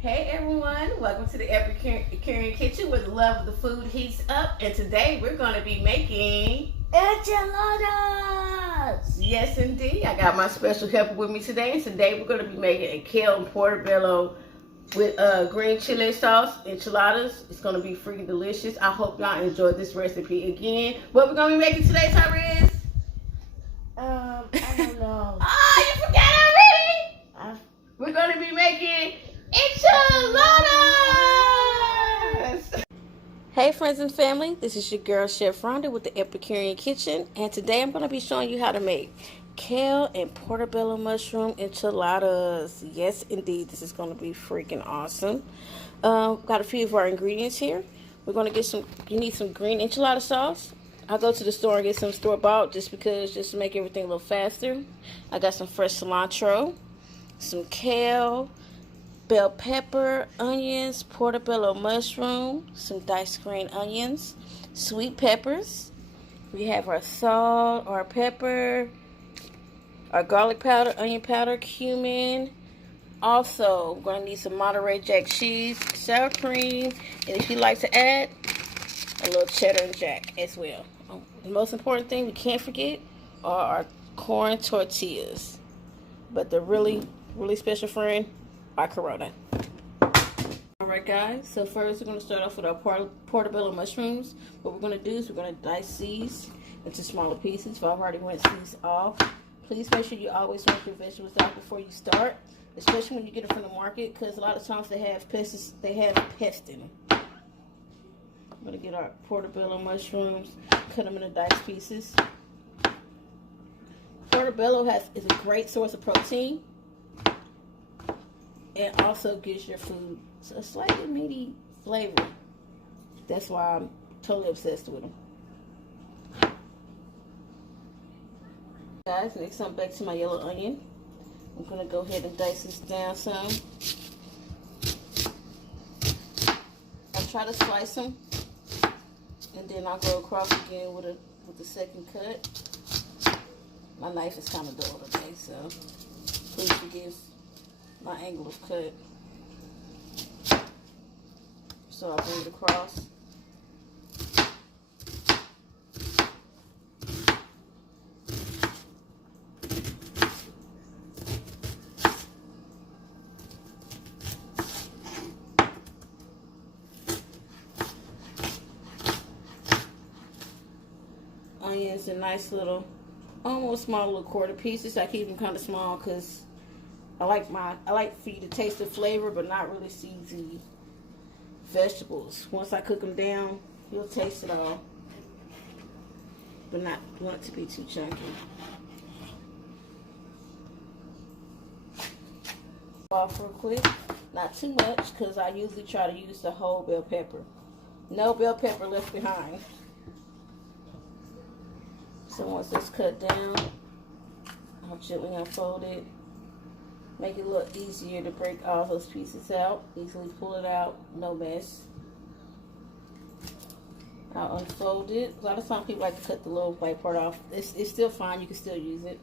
Hey everyone, welcome to the EPICUREAN kitchen where the love of the food heats up. And today we're going to be making enchiladas. Yes, indeed. I got my special helper with me today, and today we're going to be making a kale and portobello with green chili sauce enchiladas. It's going to be freaking delicious. I hope y'all enjoyed this recipe. Again, what we're going to be making today, Tyrese? I don't know. Oh, you forgot already? We're going to be making enchiladas! Hey friends and family, this is your girl Chef Rhonda with the EPICUREAN kitchen, and today I'm going to be showing you how to make kale and portobello mushroom enchiladas. Yes indeed, this is going to be freaking awesome. Got a few of our ingredients here. We're going to get you need some green enchilada sauce. I'll go to the store and get some store-bought just to make everything a little faster. I got some fresh cilantro, some kale, bell pepper, onions, portobello mushroom, some diced green onions, sweet peppers. We have our salt, our pepper, our garlic powder, onion powder, cumin. Also, we're going to need some Monterey Jack cheese, sour cream, and if you'd like to add, a little cheddar and jack as well. The most important thing we can't forget are our corn tortillas. But the really special friend, our Corona. Alright guys, so first we're going to start off with our portobello mushrooms. What we're going to do is we're going to dice these into smaller pieces. I've already rinsed these off. Please make sure you always rinse your vegetables out before you start, especially when you get it from the market, because a lot of times they have pests in them. I'm going to get our portobello mushrooms, cut them into diced pieces. Portobello is a great source of protein. And also gives your food a slightly meaty flavor. That's why I'm totally obsessed with them. Guys, next I'm back to my yellow onion. I'm going to go ahead and dice this down some. I try to slice them, and then I'll go across again with the second cut. My knife is kind of dull today, so please forgive my angle of cut. So I'll bring it across. Onions in nice little, almost small little quarter pieces. I keep them kind of small because I like for you to taste the flavor, but not really see the vegetables. Once I cook them down, you'll taste it all, but not want it to be too chunky. Off real quick, not too much, because I usually try to use the whole bell pepper. No bell pepper left behind. So once it's cut down, I'll gently unfold it. Make it a little easier to break all those pieces out. Easily pull it out, no mess. I'll unfold it. A lot of times people like to cut the little white part off. It's still fine, you can still use it.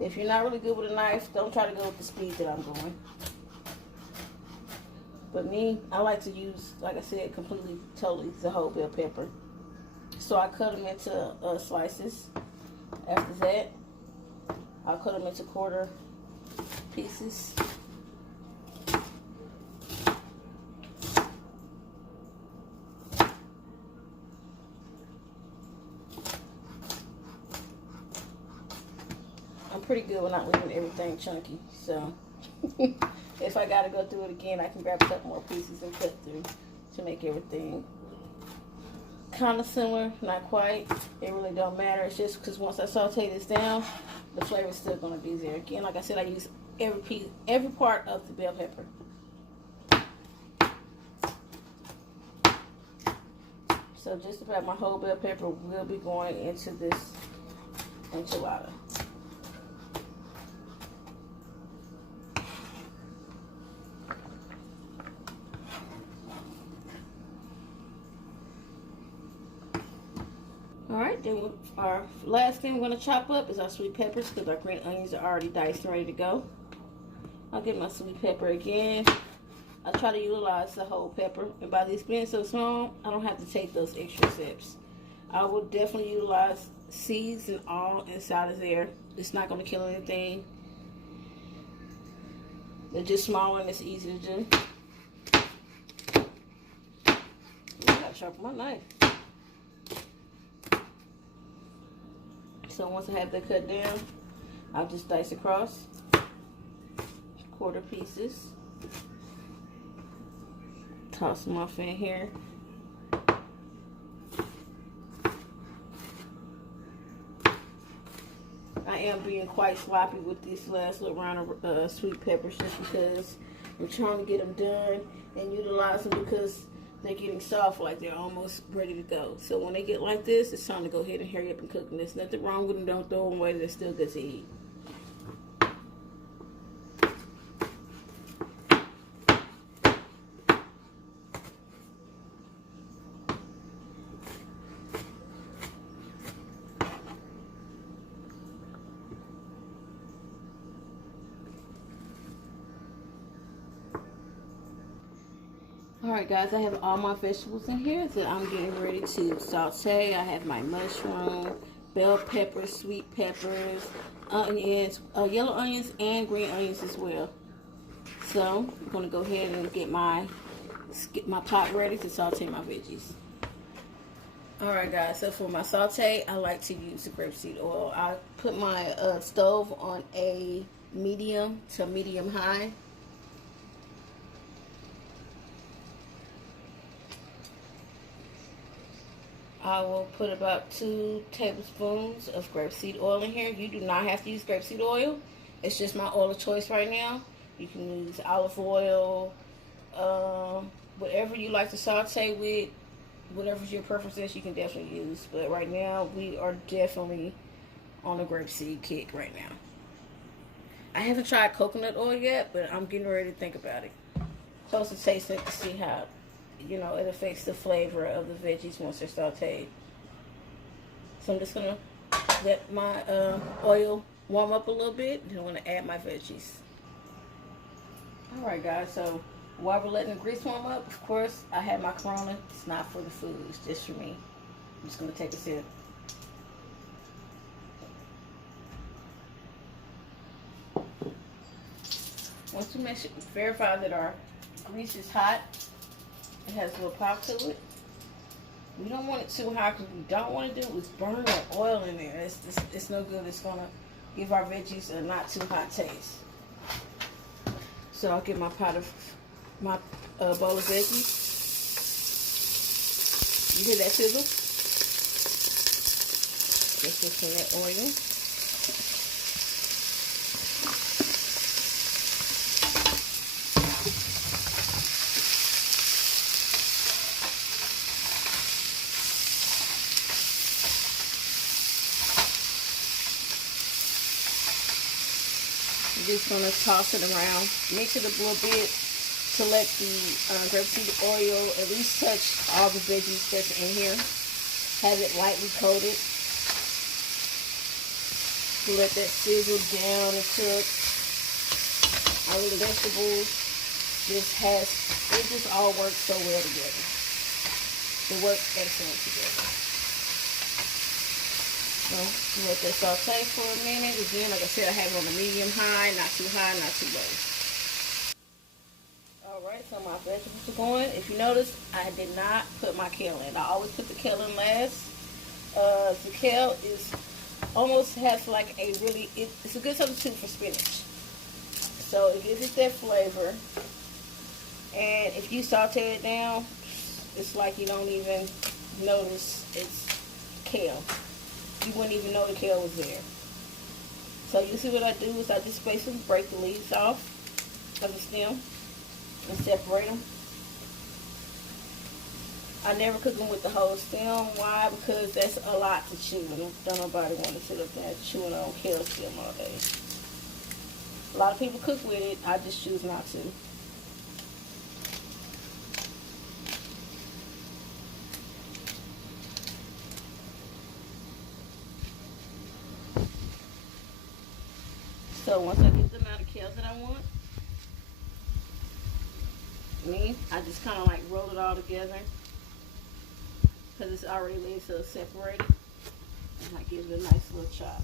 If you're not really good with a knife, don't try to go with the speed that I'm going. But me, I like to use, like I said, totally the whole bell pepper. So I cut them into slices. After that, I'll cut them into quarter pieces. I'm pretty good with not leaving everything chunky, so if I gotta go through it again, I can grab a couple more pieces and cut through to make everything kind of similar, not quite. It really don't matter. It's just because once I saute this down, the flavor is still gonna be there. Again, like I said, I use every part of the bell pepper. So just about my whole bell pepper will be going into this enchilada. Alright, then our last thing we're going to chop up is our sweet peppers because our green onions are already diced and ready to go. I'll get my sweet pepper again. I try to utilize the whole pepper, and by these being so small, I don't have to take those extra steps. I will definitely utilize seeds and all inside of there. It's not going to kill anything. They're just smaller and it's easy to do. I gotta sharpen my knife. So once I have that cut down, I'll just dice across quarter pieces. Toss them off in here. I am being quite sloppy with this last little round of sweet peppers just because I'm trying to get them done and utilize them because they're getting soft, like they're almost ready to go. So when they get like this, it's time to go ahead and hurry up and cook them. There's nothing wrong with them. Don't throw them away. They're still good to eat. Alright guys, I have all my vegetables in here that I'm getting ready to saute. I have my mushroom, bell peppers, sweet peppers, onions, yellow onions, and green onions as well. So I'm going to go ahead and get my pot ready to saute my veggies. Alright guys, so for my saute, I like to use the grapeseed oil. I put my stove on a medium to medium high. I will put about 2 tablespoons of grapeseed oil in here. You do not have to use grapeseed oil. It's just my oil of choice right now. You can use olive oil, whatever you like to saute with, whatever your preference is, you can definitely use. But right now, we are definitely on a grapeseed kick right now. I haven't tried coconut oil yet, but I'm getting ready to think about it. Supposed to taste it to see how, you know, it affects the flavor of the veggies once they're sauteed. So I'm just gonna let my oil warm up a little bit, and I'm gonna add my veggies. Alright guys, so while we're letting the grease warm up, of course, I have my Corona. It's not for the food, it's just for me. I'm just gonna take a sip. Once you verify that our grease is hot, it has a little pop to it. We don't want it too hot because we don't want to do is burn that oil in there. It's no good. It's going to give our veggies a not too hot taste. So I'll get my bowl of veggies. You hear that sizzle? Let's just in that oil. Just going to toss it around, mix it a little bit to let the grapeseed oil at least touch all the veggies that's in here. Have it lightly coated to let that sizzle down and cook. All the vegetables just all works so well together. It works excellent together. So let that saute for a minute. Again, like I said, I have it on a medium high, not too high, not too low. Alright, so my vegetables are going. If you notice, I did not put my kale in. I always put the kale in last. The kale almost has like it's a good substitute for spinach. So it gives it that flavor. And if you saute it down, it's like you don't even notice it's kale. You wouldn't even know the kale was there. So you see what I do is I just basically break the leaves off of the stem and separate them. I never cook them with the whole stem. Why? Because that's a lot to chew. And don't nobody want to sit up there chewing on kale stem all day. A lot of people cook with it. I just choose not to. So once I get the amount of kale that I want, I just kind of like roll it all together because it's already laid so it's separated. And I give it a nice little chop.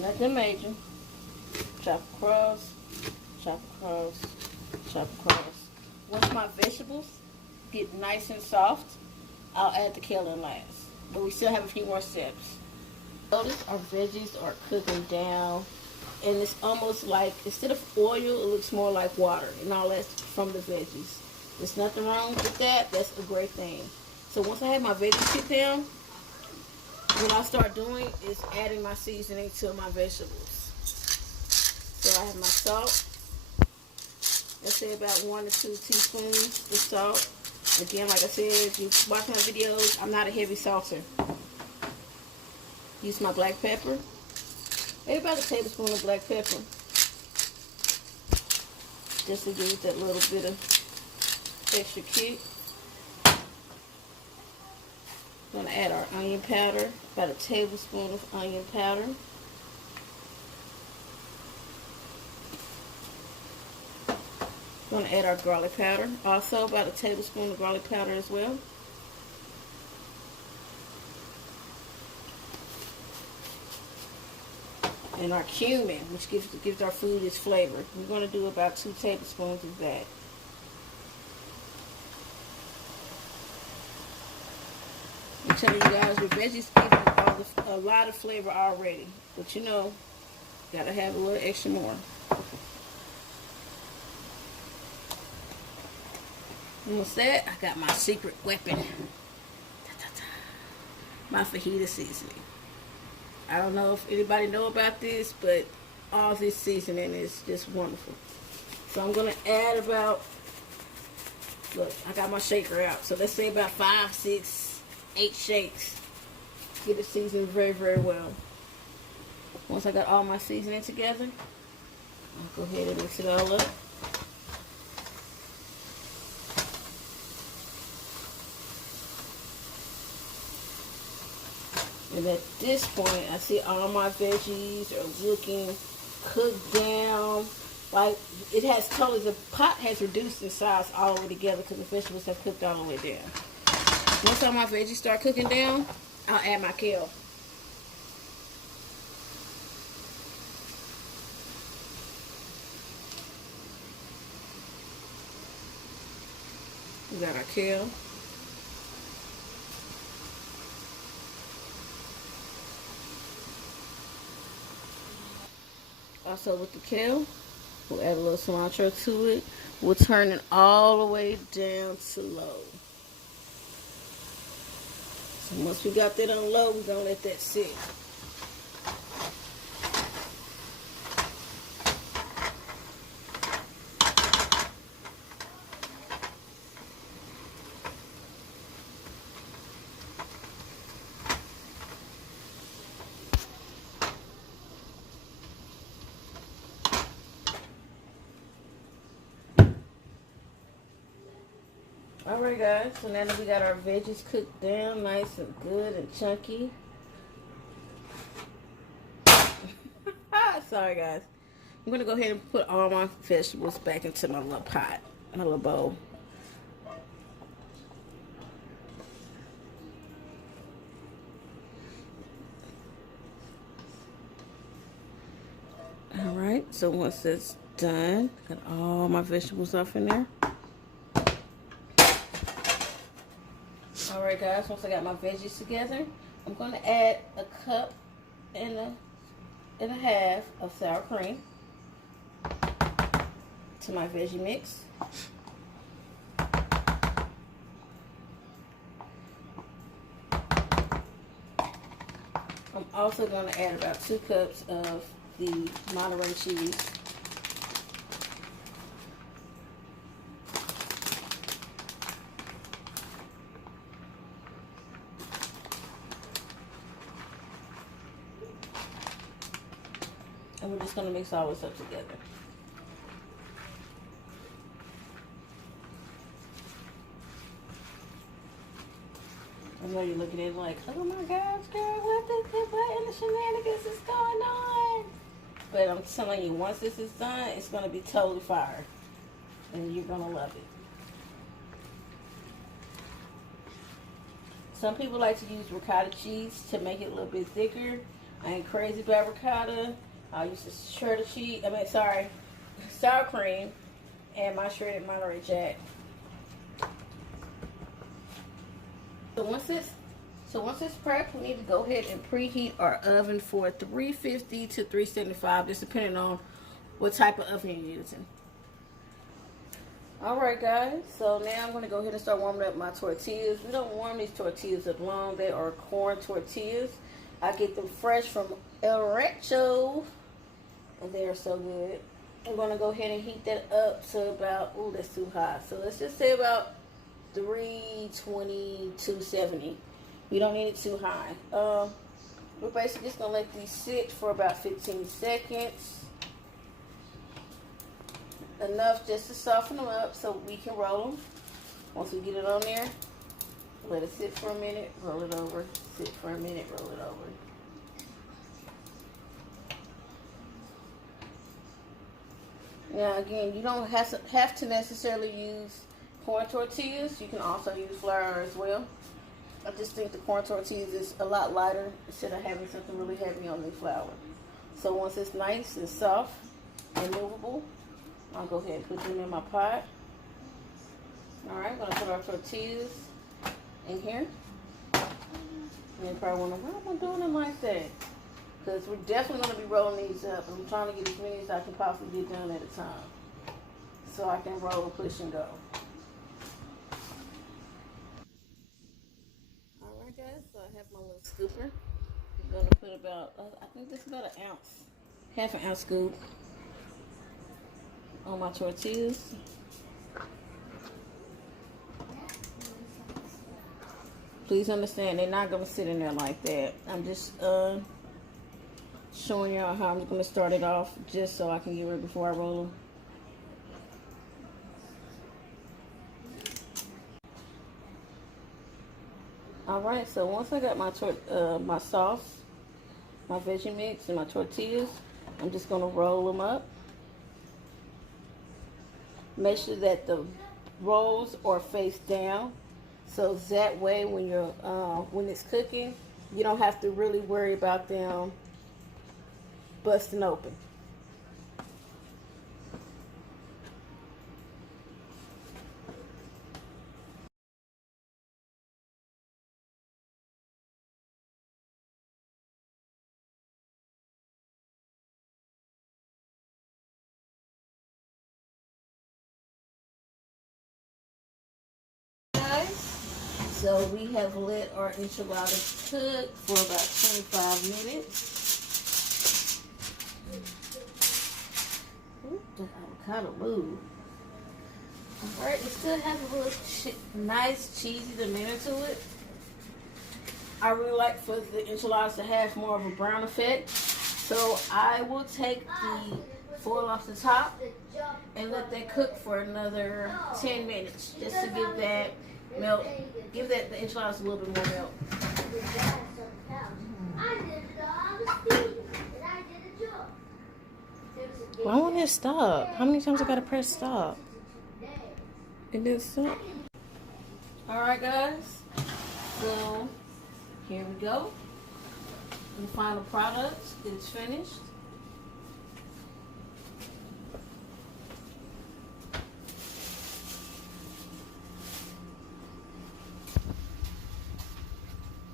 Nothing major. Chop across, chop across, chop across. Once my vegetables get nice and soft, I'll add the kale in last. But we still have a few more steps. Notice our veggies are cooking down. And it's almost like, instead of oil, it looks more like water. And all that's from the veggies. There's nothing wrong with that. That's a great thing. So once I have my veggies cooked down, what I'll start doing is adding my seasoning to my vegetables. So I have my salt. Let's say about 1 to 2 teaspoons of salt. Again, like I said, if you watch my videos, I'm not a heavy salter. Use my black pepper. Maybe about a tablespoon of black pepper. Just to give it that little bit of extra kick. We're going to add our onion powder. About a tablespoon of onion powder. We're going to add our garlic powder. Also about a tablespoon of garlic powder as well. And our cumin, which gives our food its flavor. We're going to do about 2 tablespoons of that. I'm telling you guys, your veggies give a lot of flavor already. But you know, gotta have a little extra more. And what's that? I got my secret weapon. My fajita seasoning. I don't know if anybody know about this, but all this seasoning is just wonderful. So I'm going to add about, look, I got my shaker out. So let's say about 5, 6, 8 shakes. Get it seasoned very, very well. Once I got all my seasoning together, I'll go ahead and mix it all up. And at this point, I see all my veggies are looking cooked down. Like, it has totally, the pot has reduced in size all the way together because the vegetables have cooked all the way down. Once all my veggies start cooking down, I'll add my kale. We got our kale. Also with the kale, we'll add a little cilantro to it. We'll turn it all the way down to low. So once we got that on low, we're going to let that sit. Alright guys, so now that we got our veggies cooked down nice and good and chunky. Sorry guys. I'm going to go ahead and put all my vegetables back into my little pot, my little bowl. Alright, so once that's done, got all my vegetables off in there. Alright guys, once I got my veggies together, I'm going to add a cup and a half of sour cream to my veggie mix. I'm also going to add about 2 cups of the Monterey cheese. And we're just going to mix all this up together. I know you're looking at it like, oh my gosh, girl, what in the shenanigans is going on? But I'm telling you, once this is done, it's going to be totally fire. And you're going to love it. Some people like to use ricotta cheese to make it a little bit thicker. I ain't crazy about ricotta. I use the sour cream and my shredded Monterey Jack. So once it's prepped, we need to go ahead and preheat our oven for 350 to 375, just depending on what type of oven you're using. Alright guys, so now I'm going to go ahead and start warming up my tortillas. We don't warm these tortillas up long. They are corn tortillas. I get them fresh from El Rancho, and they are so good. I'm going to go ahead and heat that up to about, ooh, that's too hot. So let's just say about 320, 270. We don't need it too high. We're basically just going to let these sit for about 15 seconds. Enough just to soften them up so we can roll them. Once we get it on there, let it sit for a minute, roll it over, sit for a minute, roll it over. Now again, you don't have to necessarily use corn tortillas. You can also use flour as well. I just think the corn tortillas is a lot lighter instead of having something really heavy on the flour. So once it's nice and soft and movable, I'll go ahead and put them in my pot. Alright, I'm going to put our tortillas in here. And you probably wonder, why am I doing them like that? Because we're definitely going to be rolling these up. I'm trying to get as many as I can possibly get done at a time, so I can roll, push, and go. Alright guys, so I have my little scooper. I'm going to put about, I think this is about an ounce, half an ounce scoop on my tortillas. Please understand, they're not going to sit in there like that. I'm just showing y'all how I'm going to start it off, just so I can get ready before I roll them. Alright, so once I got my sauce, my veggie mix, and my tortillas, I'm just going to roll them up. Make sure that the rolls are face down, so that way when you're when it's cooking, you don't have to really worry about them busting open. So we have let our enchiladas cook for about 25 minutes. Ooh, the avocado moved. Alright, it still has a little nice cheesy demeanor to it. I really like for the enchiladas to have more of a brown effect. So I will take the foil off the top and let that cook for another 10 minutes just to give that milk, give that the enchiladas a little bit more milk. Why won't it stop? How many times I gotta press stop? It didn't stop. Alright guys, so here we go. The final product is finished.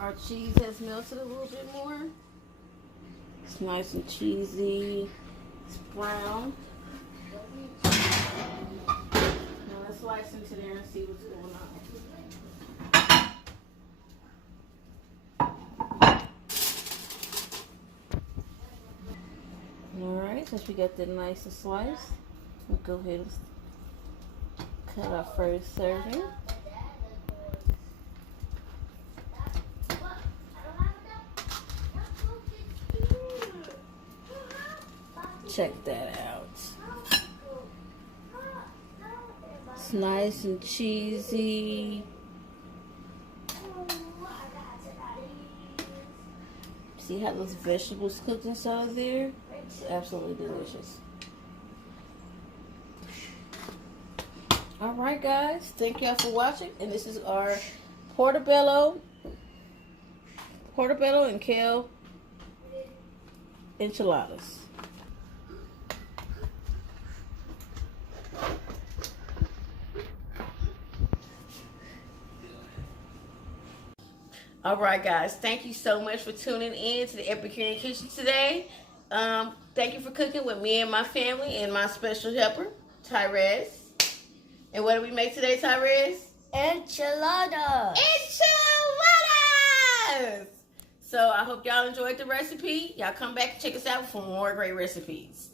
Our cheese has melted a little bit more. It's nice and cheesy. It's brown. Now let's slice into there and see what's going on. Alright, since we got that nice and sliced, we'll go ahead and cut our first serving. Check that out. It's nice and cheesy. See how those vegetables cooked inside of there? It's absolutely delicious. Alright guys, thank y'all for watching. And this is our portobello and kale enchiladas. Alright guys, thank you so much for tuning in to the Epicurean Kitchen today. Thank you for cooking with me and my family and my special helper, Tyrese. And what did we make today, Tyrese? Enchiladas. Enchiladas! So I hope y'all enjoyed the recipe. Y'all come back and check us out for more great recipes.